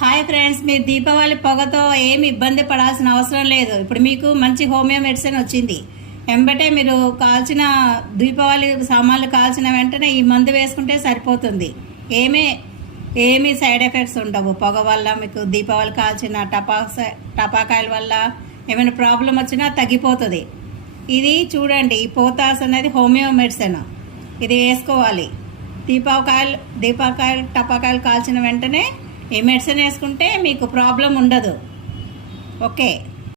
Hi friends, మీరు దీపావళి పొగతో ఏమి ఇబ్బంది పడాల్సిన అవసరం లేదు. ఇప్పుడు మీకు మంచి హోమియో మెడిసిన్ వచ్చింది. వెంబటే మీరు కాల్చిన దీపావళి సామాన్లు కాల్చిన వెంటనే ఈ మందు వేసుకుంటే సరిపోతుంది. ఏమీ సైడ్ ఎఫెక్ట్స్ ఉండవు. పొగ వల్ల మీకు దీపావళి కాల్చిన టపాకాయల వల్ల ఏమైనా ప్రాబ్లం వచ్చినా తగ్గిపోతుంది. ఇది చూడండి, ఈ పోతాస్ అనేది హోమియో మెడిసిన్. ఇది వేసుకోవాలి. దీపాకాయలు టపాకాయలు కాల్చిన వెంటనే ఈ మెడిసిన్ వేసుకుంటే మీకు ప్రాబ్లం ఉండదు. ఓకే.